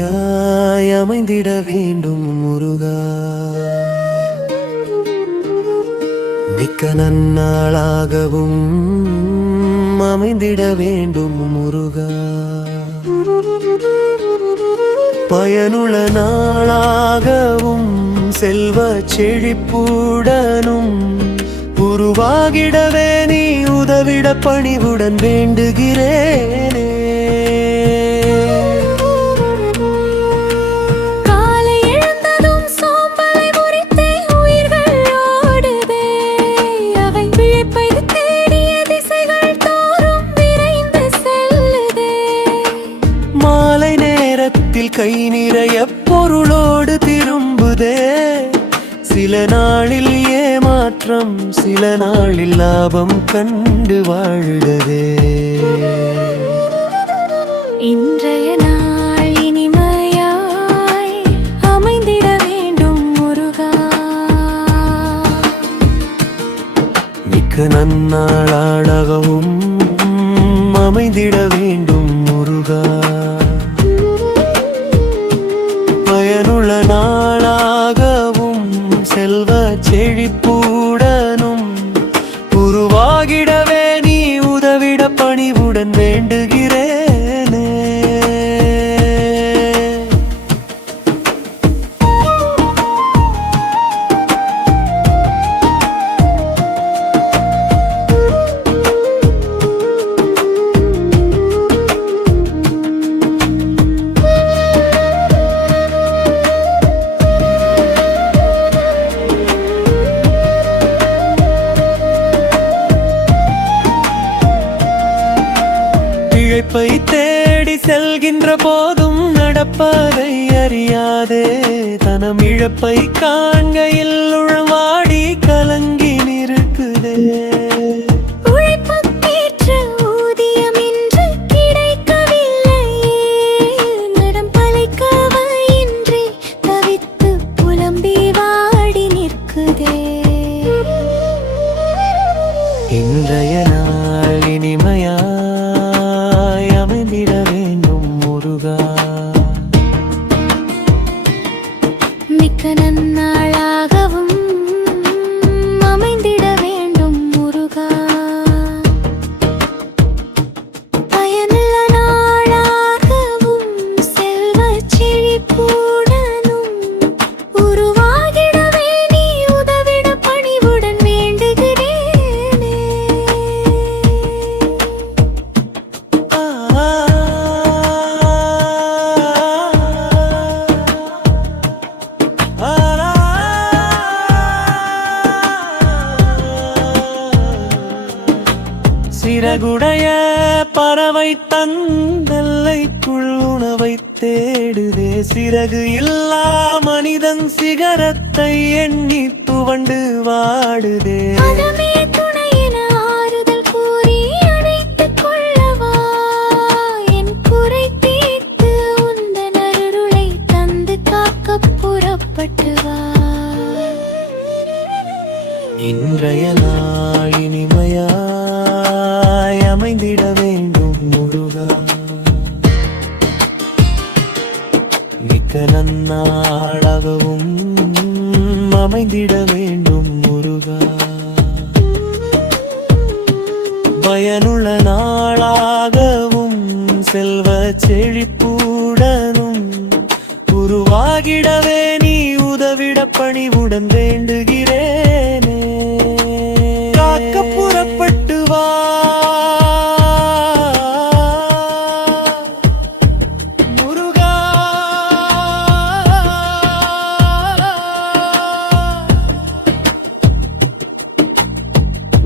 இனிமையாய் அமைந்திட வேண்டும் முருகா. மிக்க நன்னாளாகவும் அமைந்திட வேண்டும் முருகா. பயனுள்ள நாளாகவும் செல்வ செழிப்புடனும் உருவாகிடவே நீ உதவிட பணிவுடன் வேண்டுகிறேனே. கை நிறைய பொருளோடு திரும்புதே. சில நாளில் ஏமாற்றம், சில நாளில் லாபம் கண்டு வாழுதே. இன்றைய நாள் இனிமையாய் அமைந்திட வேண்டும் முருகா. மிக்க நன்னாளாகவும் அமைந்திட வேண்டும் முருகா. பயனுள்ள நாளாகவும் செல்வ செழிப்புடனும் உருவாகிடவே நீ உதவிட பணிவுடன் வேண்டுகிறேனே. இழைப்பை தேடி செல்கின்ற போதும் நடப்பதை அறியாதே. தனம் இழப்பை காண்கையில் உளவாடி கலங்கி நிற்குதே. இன்றைய நாள் இனிமையாய் அமைந்திட வேண்டும் முருகா. மிக்க நன்னாளாகவும் அமைந்திட வேண்டும் முருகா. பயனுள்ள நாளாகவும் செல்வ செழிப்புடனும் உருவாகிடவே நீ உதவிட பணிவுடன் வேண்டுகிறேனே. சிறகுடைய பறவை தந்தல்லைக்குள் உணவை தேடுதே. சிறகு இல்லா மனிதன் சிகரத்தை எண்ணி துவண்டு வாடுதே. ஆறுதல் கூறி அணைத்துக் கொள்ளவா, என் குறை தீர்த்து உந்தன் அருளை தந்து காக்க புறப்பட்டு வா. இன்றைய நாள் இனிமையாய் அமைந்திட வேண்டும் முருகா. மிக்க நன்னாளாகவும் அமைந்திட வேண்டும் முருகா. பயனுள்ள நாளாகவும் செல்வ செழிப்புடனும் உருவாகிடவே நீ உதவிட பணிவுடன் வேண்டுகிறேனே. காக்க புறப்பட்டு வா முருகா.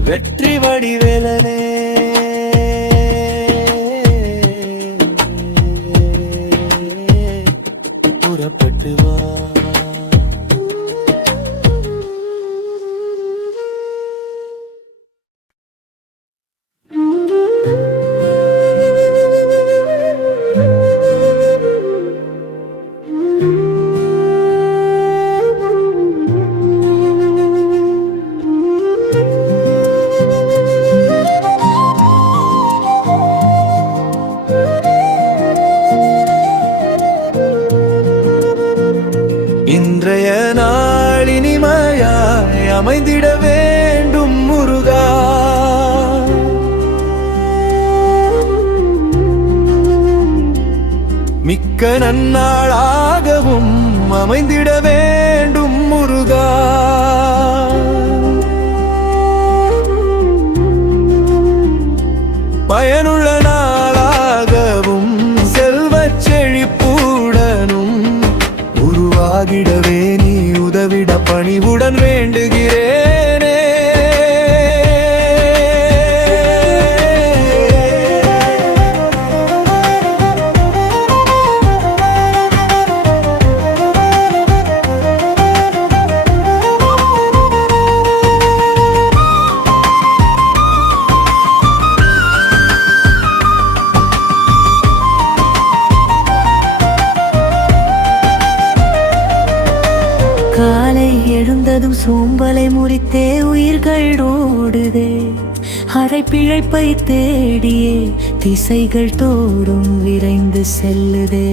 வெற்றி வடிவேலனே, புறப்பட்டு வா. இன்றைய நாள் இனிமையாய் அமைந்திட வேண்டும் முருகா. மிக்க நன்னாளாகவும் அமைந்திட வேண்டும் முருகா. பயனுள்ள நாளாகவும் செல்வச் செழிப்புடனும் உருவாகிடவே நீ உதவிட பணிவுடன் வேண்டுகிறேனே. காலை எழுந்ததும் சோம்பலை முறித்தே உயிர்கள் ஓடுதே, அரை பிழைப்பை தேடியே திசைகள் தோறும் விரைந்து செல்லுதே.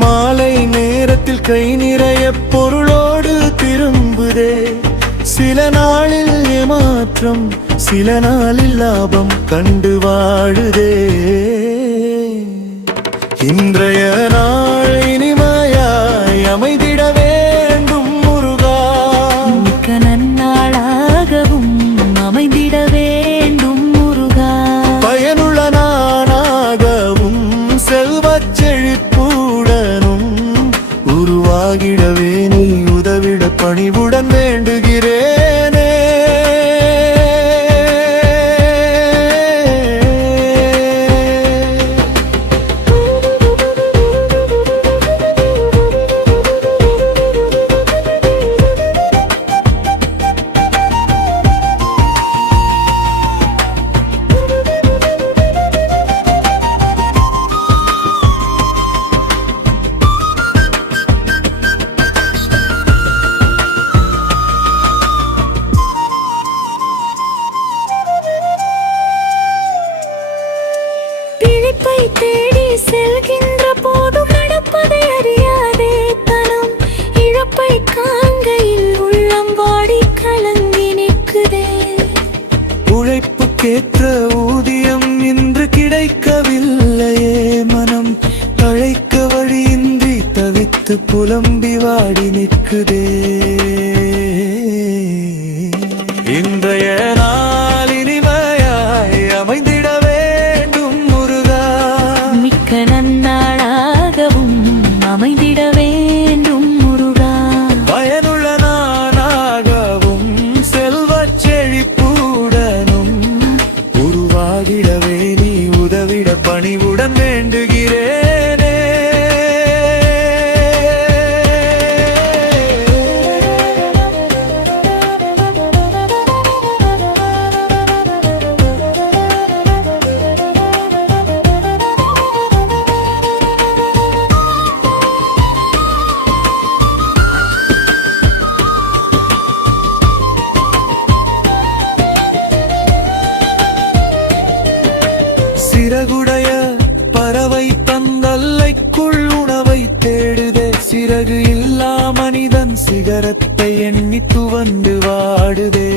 மாலை நேரத்தில் கை நிறைய பொருளோடு திரும்புதே, சில நாளில் ஏமாற்றம் சில நாளில் லாபம் கண்டு வாழுதே. இன்றைய நாள் இனிமையாய் அமைதிட வேண்டும் முருகா. மிக்க நன்னாளாகவும் அமைந்திட வேண்டும் முருகா. பயனுள்ள நானாகவும் செல்வச் செழிப்புடனும் உருவாகிடவே நீ உதவிட பணிவுடன் வேண்டுகிறேனே. பிழைப்பை தேடி செல்கின்ற போதும் நடப்பதை அறியாதே தனம், இழப்பை காண்கையில் உள்ளம் வாடி கலங்கி நிற்குதே. உழைப்புக்கேற்ற ஊதியம் இன்று கிடைக்கவில்லையே, மனம் தழைக்க வழியின்றி தவித்து புலம்பி வாடி நிற்குதே. இன்றைய நாள் இனிமையாய் அமைந்திட வேண்டும் முருகா. மிக்க நன்னாளாகவும் அமைந்திட வேண்டும் முருகா. பயனுள்ள நானாகவும் செல்வச் செழிப்புடனும் உருவாகிடவே நீ உதவிட பணிவுடன் வேண்டுகிறேனே. சிறகுடைய பறவை தந்தல்லைக்குள் உணவை தேடுதே, சிறகு இல்லா மனிதன் சிகரத்தை எண்ணி துவண்டு வாடுதே.